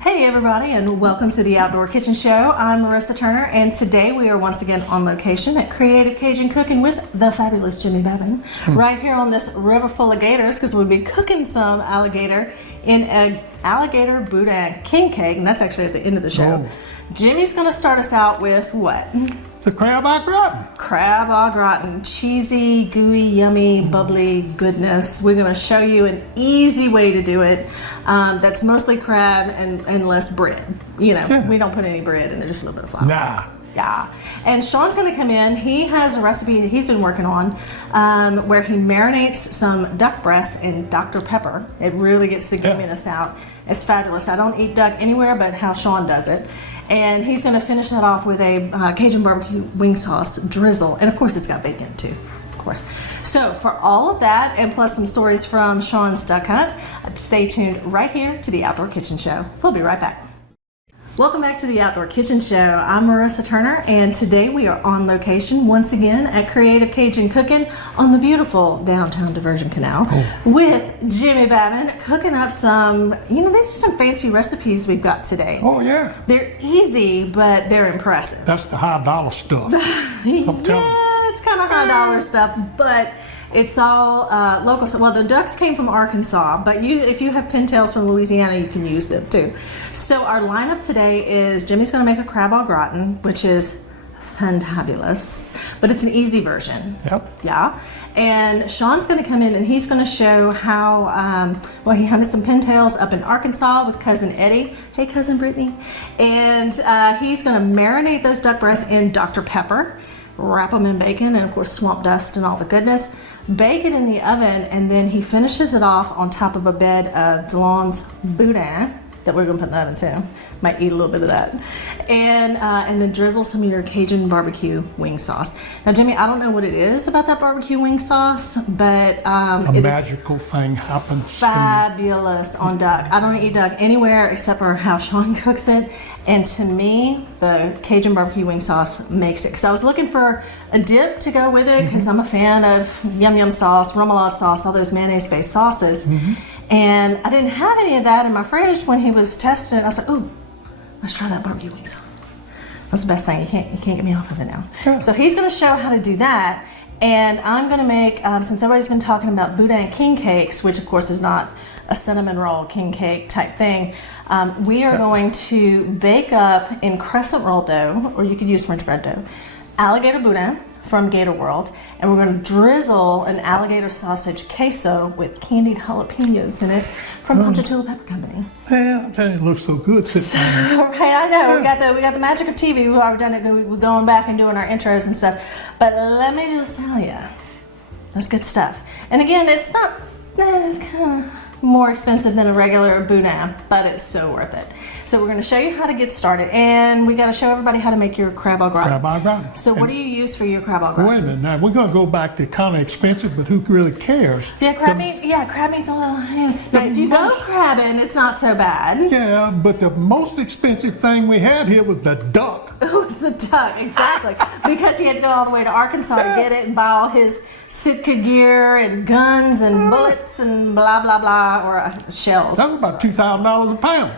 Hey everybody, and welcome to the Outdoor Kitchen Show. I'm Marissa Turner, and today we are once again on location at Creative Cajun Cooking with the fabulous Jimmy Babin, right here on this river full of gators, because we'll be cooking some alligator in an Alligator Boudin King Cake, and that's actually at the end of the show. Jimmy's going to start us out with what? The Crab Au Gratin. Crab Au Gratin. Cheesy, gooey, yummy, bubbly goodness. We're going to show you an easy way to do it that's mostly crab and less bread. You know, we don't put any bread in there, just a little bit of flour. Nah. Yeah. And Sean's going to come in. He has a recipe that he's been working on where he marinates some duck breasts in Dr. Pepper. It really gets the gaminess out. It's fabulous. I don't eat duck anywhere but how Sean does it. And he's going to finish that off with a Cajun barbecue wing sauce drizzle. And of course it's got bacon too, of course. So for all of that and plus some stories from Sean's duck hunt, stay tuned right here to the Outdoor Kitchen Show. We'll be right back. Welcome back to the Outdoor Kitchen Show. I'm Marissa Turner, and today we are on location once again at Creative Cajun Cooking on the beautiful downtown Diversion Canal with Jimmy Babin cooking up some, these are some fancy recipes we've got today. Oh, yeah. They're easy, but they're impressive. That's the high dollar stuff. It's kind of high dollar stuff, but it's all local. So, well, the ducks came from Arkansas, but if you have pintails from Louisiana, you can use them too. So our lineup today is Jimmy's going to make a crab au gratin, which is fantabulous, but it's an easy version. Yep. Yeah. And Sean's going to come in and he's going to show how, he hunted some pintails up in Arkansas with cousin Eddie. Hey, cousin Brittany. And he's going to marinate those duck breasts in Dr. Pepper, wrap them in bacon and of course swamp dust and all the goodness. Bake it in the oven, and then he finishes it off on top of a bed of Delon's boudin that we're going to put in the oven too. Might eat a little bit of that. And then drizzle some of your Cajun barbecue wing sauce. Now, Jimmy, I don't know what it is about that barbecue wing sauce, but a magical thing happens. Fabulous on duck. I don't eat duck anywhere except for how Sean cooks it. And to me, the Cajun barbecue wing sauce makes it. Because I was looking for a dip to go with it because I'm a fan of yum yum sauce, remoulade sauce, all those mayonnaise-based sauces. And I didn't have any of that in my fridge when he was testing it. I was like, "Ooh, let's try that barbecue wing sauce." That's the best thing. You can't get me off of it now. Yeah. So he's going to show how to do that. And I'm going to make, since everybody's been talking about Boudin King Cakes, which of course is not a cinnamon roll king cake type thing, we are going to bake up in crescent roll dough, or you could use French bread dough, alligator boudin from Gator World, and we're going to drizzle an alligator sausage queso with candied jalapenos in it from Ponchatoula Pepper Company. Yeah, I'm telling you, it looks so good sitting there. Right, I know. We got the magic of TV. We've already done it. We're going back and doing our intros and stuff. But let me just tell you, that's good stuff. And again, it's kind of more expensive than a regular boudin, but it's so worth it. So we're going to show you how to get started, and we got to show everybody how to make your crab au gratin. Crab au gratin. So what do you use for your crab au gratin? Wait a minute, now we're going to go back to kind of expensive, but who really cares? Yeah, crab meat's a little. But if you go crabbing, it's not so bad. Yeah, but the most expensive thing we had here was the duck. It was the duck, exactly, because he had to go all the way to Arkansas to get it and buy all his Sitka gear and guns and bullets and blah blah blah. Or shells. That was about $2,000 a pound.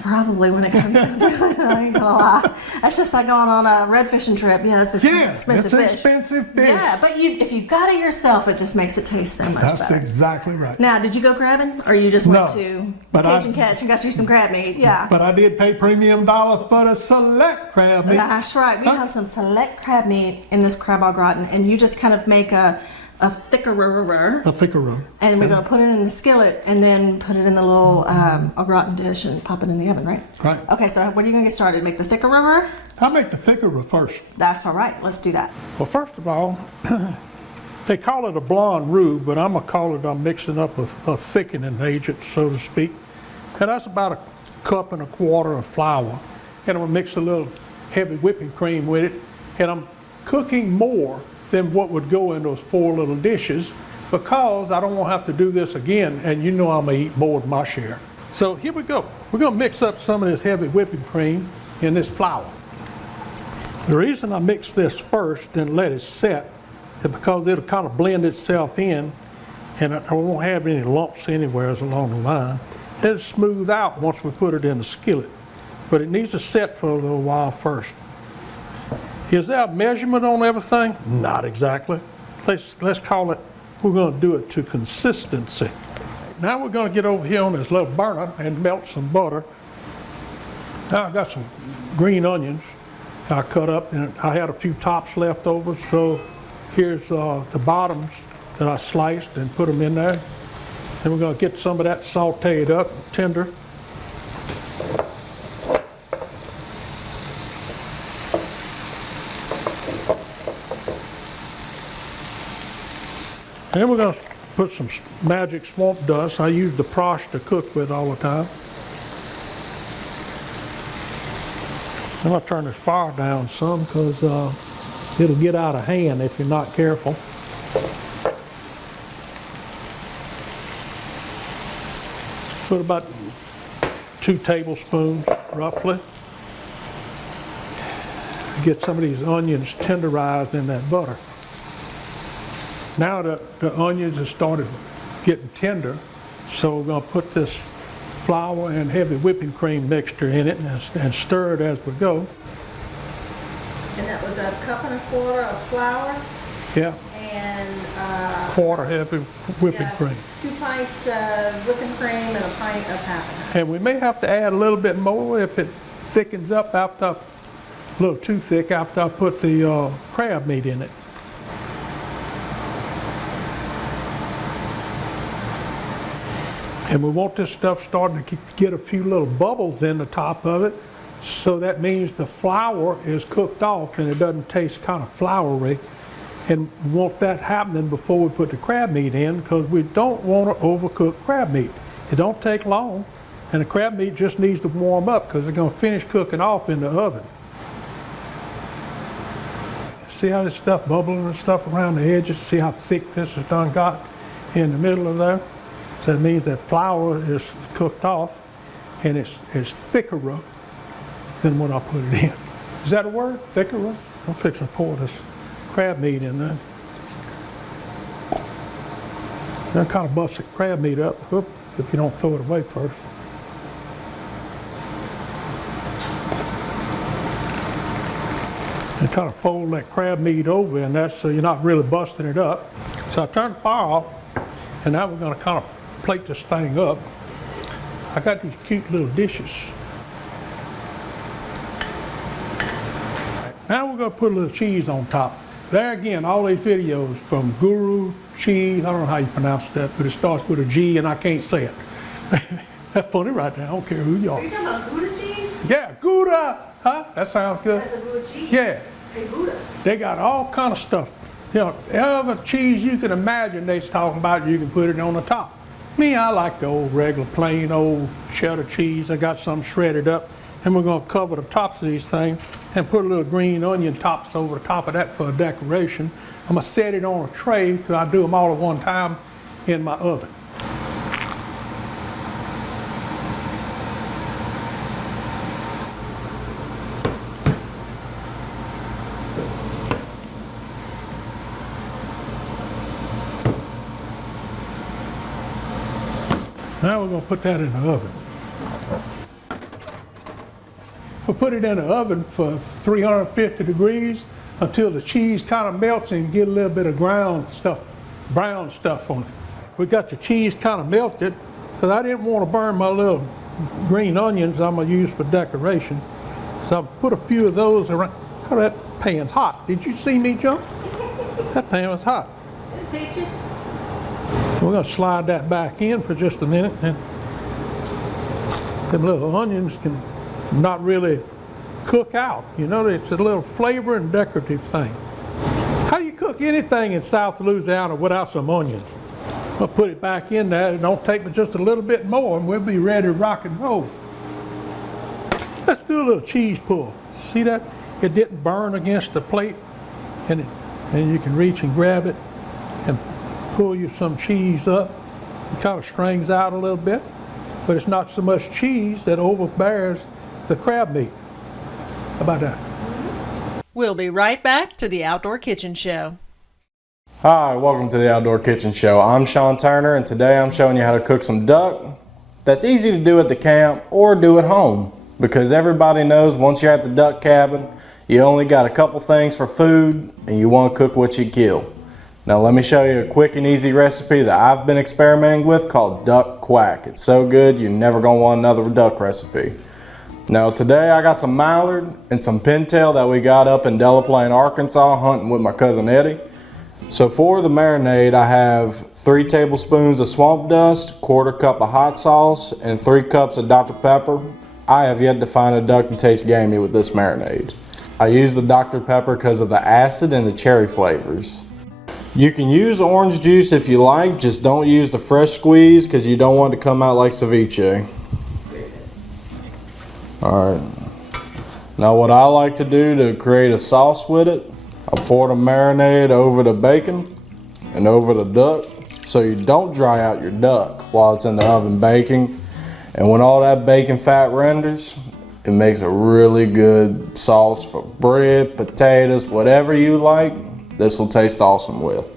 Probably when it comes to it, I ain't gonna lie. That's just like going on a red fishing trip. Yeah, it's expensive fish. Expensive fish. Yeah, but if you got it yourself, it just makes it taste so much better. That's exactly right. Now, did you go crabbing, or you just went to Cajun Catch and got you some crab meat? Yeah. But I did pay premium dollar for the select crab meat. That's right. We have some select crab meat in this crab au gratin, and you just kind of make a thicker rubber. And we're going to put it in the skillet and then put it in the little au gratin dish and pop it in the oven, right? Right. Okay, so when are you going to get started? Make the thicker rubber? I'll make the thicker rubber first. That's all right. Let's do that. Well, first of all, they call it a blonde roux, but I'm going to call it, I'm mixing up a thickening agent, so to speak. And that's about 1.25 cups of flour. And I'm going to mix a little heavy whipping cream with it. And I'm cooking more than what would go in those 4 little dishes, because I don't want to have to do this again, and you know I'm going to eat more than my share. So here we go. We're going to mix up some of this heavy whipping cream in this flour. The reason I mix this first and let it set is because it'll kind of blend itself in, and I won't have any lumps anywhere along the line. It'll smooth out once we put it in the skillet. But it needs to set for a little while first. Is there a measurement on everything? Not exactly. Let's call it, we're going to do it to consistency. Now we're going to get over here on this little burner and melt some butter. Now I got some green onions I cut up, and I had a few tops left over, so here's the bottoms that I sliced and put them in there. And we're going to get some of that sauteed up, tender. And then we're going to put some magic swamp dust. I use the Prosh to cook with all the time. I'm going to turn this fire down some because it'll get out of hand if you're not careful. Put about 2 tablespoons roughly. Get some of these onions tenderized in that butter. Now the onions have started getting tender, so we're going to put this flour and heavy whipping cream mixture in it and stir it as we go. And that was 1.25 cups of flour? Yeah. And quarter heavy whipping cream. 2 pints of whipping cream and a pint of half. And we may have to add a little bit more if it thickens up after, a little too thick after I put the crab meat in it. And we want this stuff starting to get a few little bubbles in the top of it, so that means the flour is cooked off and it doesn't taste kind of floury. And we want that happening before we put the crab meat in, because we don't want to overcook crab meat. It don't take long, and the crab meat just needs to warm up because it's going to finish cooking off in the oven. See how this stuff bubbling and stuff around the edges? See how thick this has done got in the middle of there? So that means that flour is cooked off and it's thicker than when I put it in. Is that a word? Thicker? I'm fixing to pour this crab meat in there. Then kind of bust the crab meat up, if you don't throw it away first. And kind of fold that crab meat over in there so you're not really busting it up. So I turned the fire off, and now we're going to kind of plate this thing up. I got these cute little dishes. Now we're going to put a little cheese on top. There again, all these videos from Guru Cheese, I don't know how you pronounce that, but it starts with a G and I can't say it. That's funny right there, I don't care who you are. Are you talking about Gouda cheese? Yeah, Gouda, huh? That sounds good. That's a Gouda cheese? Yeah. Hey, Gouda. They got all kind of stuff. You know, every cheese you can imagine they's talking about, you can put it on the top. Me, I like the old regular, plain old cheddar cheese. I got some shredded up. And we're going to cover the tops of these things and put a little green onion tops over the top of that for a decoration. I'm going to set it on a tray because I do them all at one time in my oven. Now we're going to put that in the oven. We'll put it in the oven for 350 degrees until the cheese kind of melts and get a little bit of brown stuff on it. We got the cheese kind of melted because I didn't want to burn my little green onions I'm going to use for decoration. So I put a few of those around. Oh, that pan's hot. Did you see me jump? That pan was hot. Teach you? We're going to slide that back in for just a minute. And them little onions can not really cook out. You know, it's a little flavor and decorative thing. How do you cook anything in South Louisiana without some onions? I'll put it back in there. It don't take but just a little bit more and we'll be ready to rock and roll. Let's do a little cheese pull. See that? It didn't burn against the plate, and you can reach and grab it and pull you some cheese up. It kind of strings out a little bit, but it's not so much cheese that overbears the crab meat. How about that? We'll be right back to the Outdoor Kitchen Show. Hi, welcome to the Outdoor Kitchen Show. I'm Sean Turner, and today I'm showing you how to cook some duck that's easy to do at the camp or do at home, because everybody knows once you're at the duck cabin, you only got a couple things for food and you want to cook what you kill. Now let me show you a quick and easy recipe that I've been experimenting with called duck quack. It's so good you're never going to want another duck recipe. Now today I got some mallard and some pintail that we got up in Delaplane, Arkansas hunting with my cousin Eddie. So for the marinade, I have 3 tablespoons of swamp dust, 1/4 cup of hot sauce, and 3 cups of Dr. Pepper. I have yet to find a duck that tastes gamey with this marinade. I use the Dr. Pepper because of the acid and the cherry flavors. You can use orange juice if you like, just don't use the fresh squeeze because you don't want it to come out like ceviche. Alright, now what I like to do to create a sauce with it, I pour the marinade over the bacon and over the duck so you don't dry out your duck while it's in the oven baking. And when all that bacon fat renders, it makes a really good sauce for bread, potatoes, whatever you like. This will taste awesome with.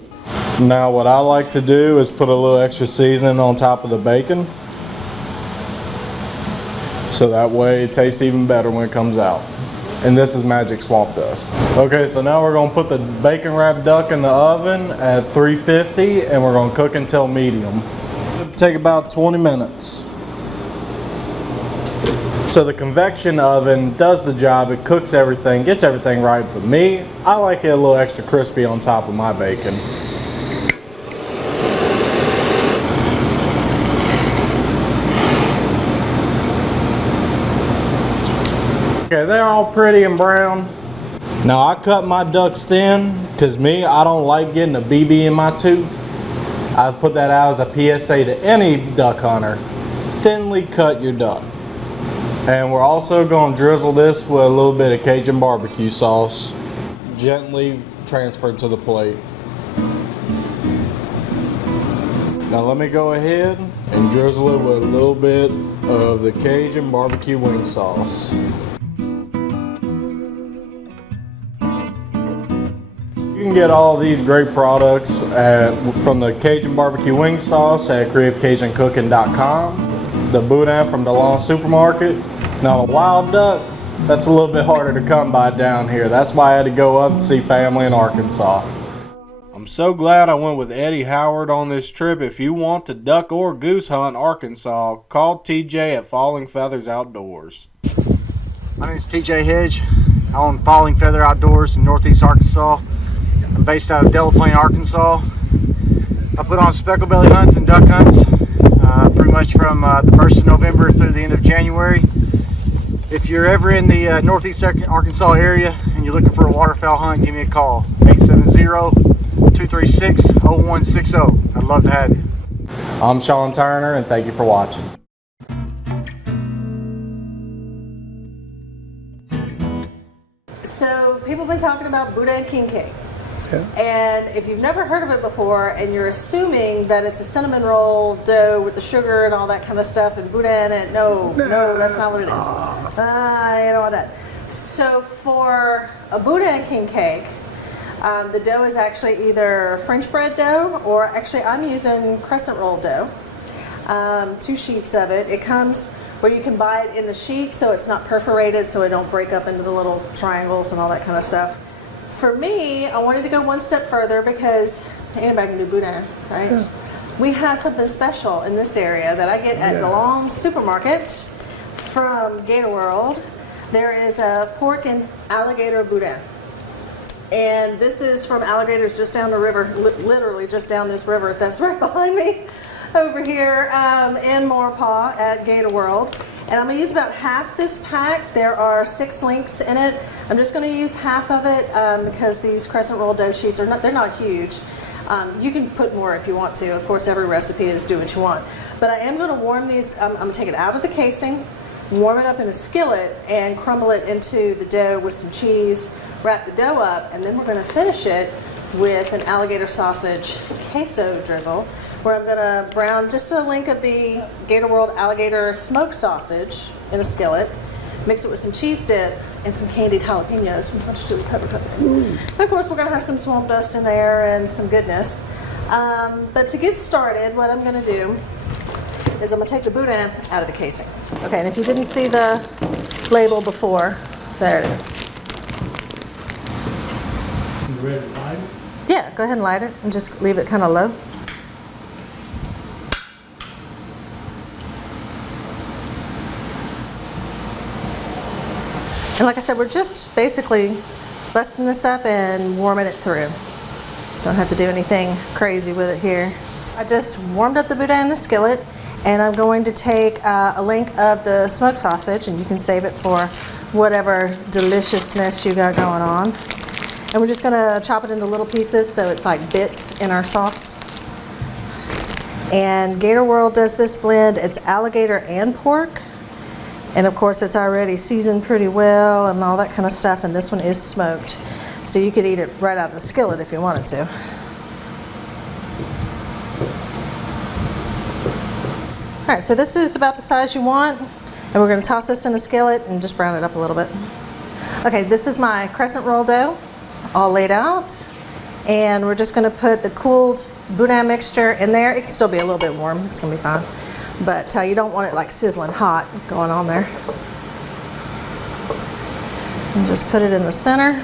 Now what I like to do is put a little extra seasoning on top of the bacon, so that way it tastes even better when it comes out. And this is magic swamp dust. Okay, so now we're gonna put the bacon wrapped duck in the oven at 350 and we're gonna cook until medium. It'll take about 20 minutes. So the convection oven does the job, it cooks everything, gets everything right, but me, I like it a little extra crispy on top of my bacon. Okay, they're all pretty and brown. Now I cut my ducks thin, because me, I don't like getting a BB in my tooth. I put that out as a PSA to any duck hunter. Thinly cut your duck. And we're also going to drizzle this with a little bit of Cajun barbecue sauce. Gently transferred to the plate. Now let me go ahead and drizzle it with a little bit of the Cajun barbecue wing sauce. You can get all these great products from the Cajun barbecue wing sauce at creativecajuncooking.com. The boudin from the Lawn Supermarket. Now the wild duck, that's a little bit harder to come by down here. That's why I had to go up and see family in Arkansas. I'm so glad I went with Eddie Howard on this trip. If you want to duck or goose hunt Arkansas, call TJ at Falling Feathers Outdoors. My name is TJ Hedge. I own Falling Feather Outdoors in Northeast Arkansas. I'm based out of Delaplane, Arkansas. I put on speckled belly hunts and duck hunts pretty much from the 1st of November through the end of January. If you're ever in the Northeast Arkansas area and you're looking for a waterfowl hunt, give me a call, 870-236-0160. I'd love to have you. I'm Sean Turner and thank you for watching. So people have been talking about Boudin King Cake. Okay. And if you've never heard of it before and you're assuming that it's a cinnamon roll dough with the sugar and all that kind of stuff and boudin and no, that's not what it is. You know what that. So for a Boudin King Cake, the dough is actually either French bread dough or actually I'm using crescent roll dough. 2 sheets of it. It comes where you can buy it in the sheet so it's not perforated so it don't break up into the little triangles and all that kind of stuff. For me, I wanted to go one step further because anybody can do boudin, right? Yeah. We have something special in this area that I get at DeLong Supermarket from Gator World. There is a pork and alligator boudin. And this is from alligators just down the river, literally just down this river that's right behind me over here in Maurepas at Gator World. And I'm going to use about half this pack. There are 6 links in it. I'm just going to use half of it because these crescent roll dough sheets are they're not huge. You can put more if you want to. Of course, every recipe is do what you want. But I am going to warm these. I'm going to take it out of the casing, warm it up in a skillet, and crumble it into the dough with some cheese, wrap the dough up, and then we're going to finish it with an alligator sausage queso drizzle, where I'm going to brown just a link of the Gator World alligator smoked sausage in a skillet, mix it with some cheese dip and some candied jalapenos from Ponchatoula Pepper Company. Of course, we're going to have some swamp dust in there and some goodness. But to get started, what I'm going to do is I'm gonna take the boudin out of the casing. Okay, and if you didn't see the label before, there it is. You ready to light it? Yeah, go ahead and light it and just leave it kind of low. And like I said, we're just basically busting this up and warming it through. Don't have to do anything crazy with it here. I just warmed up the boudin in the skillet, and I'm going to take a link of the smoked sausage, and you can save it for whatever deliciousness you got going on. And we're just gonna chop it into little pieces so it's like bits in our sauce. And Gator World does this blend. It's alligator and pork. And of course it's already seasoned pretty well and all that kind of stuff, and this one is smoked. So you could eat it right out of the skillet if you wanted to. All right, so this is about the size you want, and we're gonna toss this in a skillet and just brown it up a little bit. Okay, this is my crescent roll dough, all laid out. And we're just gonna put the cooled boudin mixture in there. It can still be a little bit warm, it's gonna be fine. But you don't want it like sizzling hot going on there. And just put it in the center.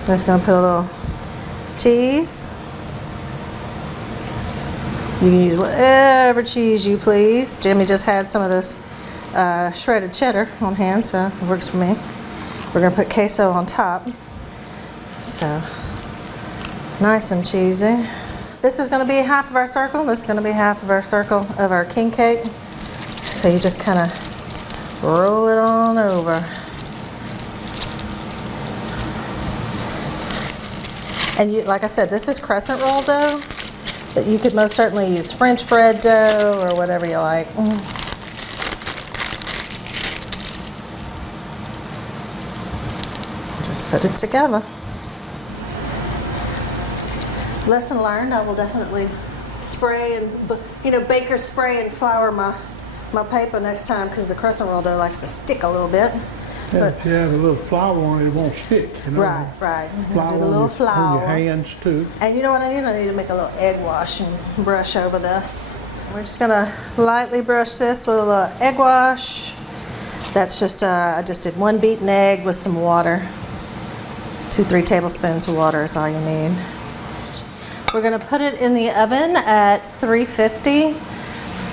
I'm just gonna put a little cheese. You can use whatever cheese you please. Jimmy just had some of this shredded cheddar on hand, so it works for me. We're gonna put queso on top. So nice and cheesy. This is gonna be half of our circle. This is gonna be half of our circle of our king cake. So you just kind of roll it on over. And you, like I said, this is crescent roll dough, but you could most certainly use French bread dough or whatever you like. Just put it together. Lesson learned, I will definitely spray and, baker spray and flour my paper next time, because the crescent roll dough likes to stick a little bit. Yeah, But, if you have a little flour on it, it won't stick. right. Flour Do the little flour. on your hands too. And you know what I need? I need to make a little egg wash and brush over this. We're just gonna lightly brush this with a little egg wash. That's just, I just did 1 beaten egg with some water. 2-3 tablespoons of water is all you need. We're gonna put it in the oven at 350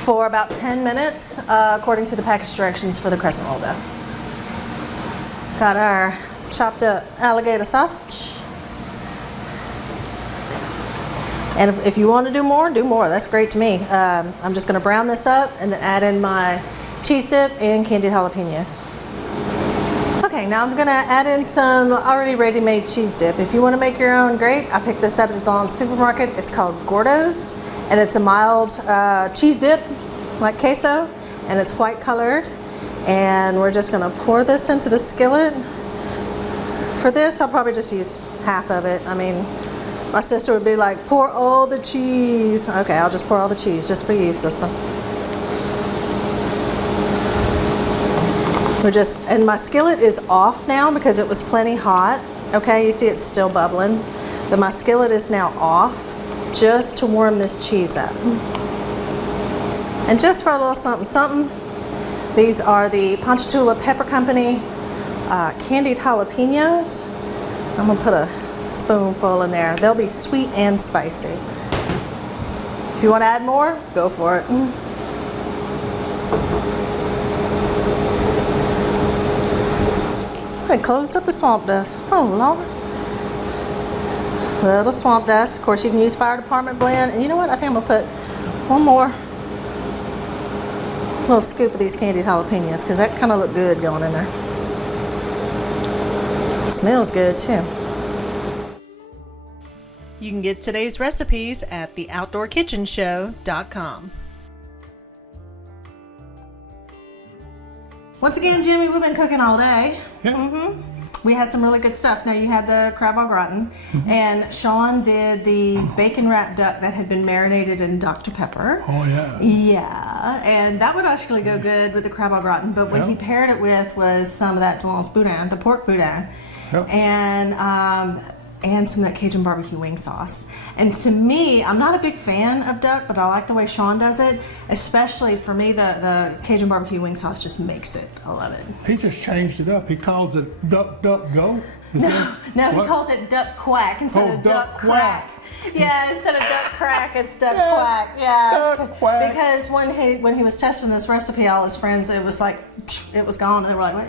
for about 10 minutes, according to the package directions for the crescent roll dough. Got our chopped up alligator sausage. And if you want to do more, do more. That's great to me. I'm just gonna brown this up and then add in my cheese dip and candied jalapenos. Okay, now I'm gonna add in some already ready-made cheese dip. If you wanna make your own, great. I picked this up at the Dawn Supermarket. It's called Gordo's, and it's a mild cheese dip, like queso, and it's white colored. And we're just gonna pour this into the skillet. For this, I'll probably just use half of it. I mean, my sister would be like, pour all the cheese. Okay, I'll just pour all the cheese just for you, sister. And my skillet is off now because it was plenty hot. Okay, you see it's still bubbling, but my skillet is now off just to warm this cheese up. And just for a little something, these are the Ponchatoula Pepper Company candied jalapenos. I'm gonna put a spoonful in there. They'll be sweet and spicy. If you want to add more, go for it. Somebody closed up the swamp dust. Oh Lord. Little swamp dust. Of course, you can use fire department blend. And you know what? I think I'm gonna put one more little scoop of these candied jalapenos, because that kind of look good going in there. It smells good too. You can get today's recipes at theoutdoorkitchenshow.com. Once again, Jimmy, we've been cooking all day. Yeah. We had some really good stuff. Now, you had the Crab Au Gratin, and Sean did the bacon wrapped duck that had been marinated in Dr. Pepper. Oh yeah. Yeah, and that would actually go good with the Crab Au Gratin, but what he paired it with was some of that Delance boudin, the pork boudin. Yep. And and some of that Cajun barbecue wing sauce. And to me, I'm not a big fan of duck, but I like the way Sean does it. Especially for me, the Cajun barbecue wing sauce just makes it. I love it. He just changed it up. He calls it duck, duck, go. No, he calls it duck quack instead of duck crack. Yeah, instead of duck crack, it's duck quack. Yeah, Duck quack. because when he was testing this recipe, all his friends, it was like it was gone, and they were like, "What,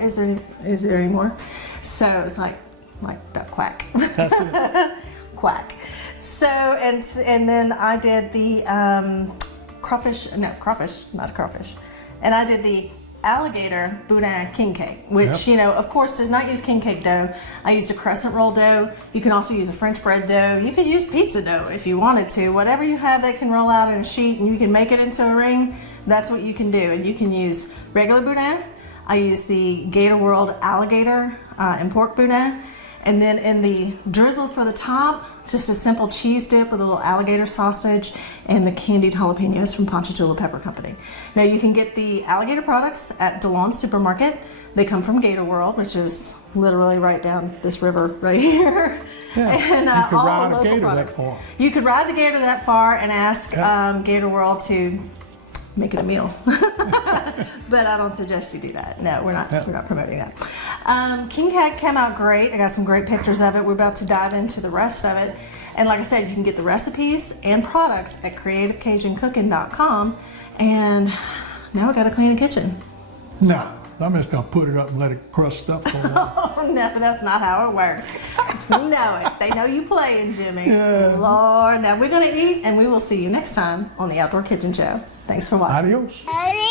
is there any more?" So it's like duck quack. That's it. Quack. So and then I did the crawfish, not crawfish, and I did the Alligator Boudin King Cake, which, Yep. of course does not use king cake dough. I used a crescent roll dough. You can also use a French bread dough. You could use pizza dough if you wanted to. Whatever you have that can roll out in a sheet and you can make it into a ring, that's what you can do. And you can use regular boudin. I use the Gator World alligator and pork boudin. And then in the drizzle for the top, just a simple cheese dip with a little alligator sausage and the candied jalapenos from Ponchatoula Pepper Company. Now you can get the alligator products at DeLon Supermarket. They come from Gator World, which is literally right down this river right here. Yeah, And you could all ride a local gator that products. far. You could ride the gator that far and ask Yeah. Gator World to make it a meal. But I don't suggest you do that. No, we're not promoting that. King Cake came out great. I got some great pictures of it. We're about to dive into the rest of it. And like I said, you can get the recipes and products at creativecajunCooking.com. And now I got to clean the kitchen. No, I'm just gonna put it up and let it crust up for a while. Oh, no, that's not how it works. We know it. They know you playing, Jimmy. Yeah. Lord. Now we're going to eat, and we will see you next time on the Outdoor Kitchen Show. Thanks for watching. Adios. Adios.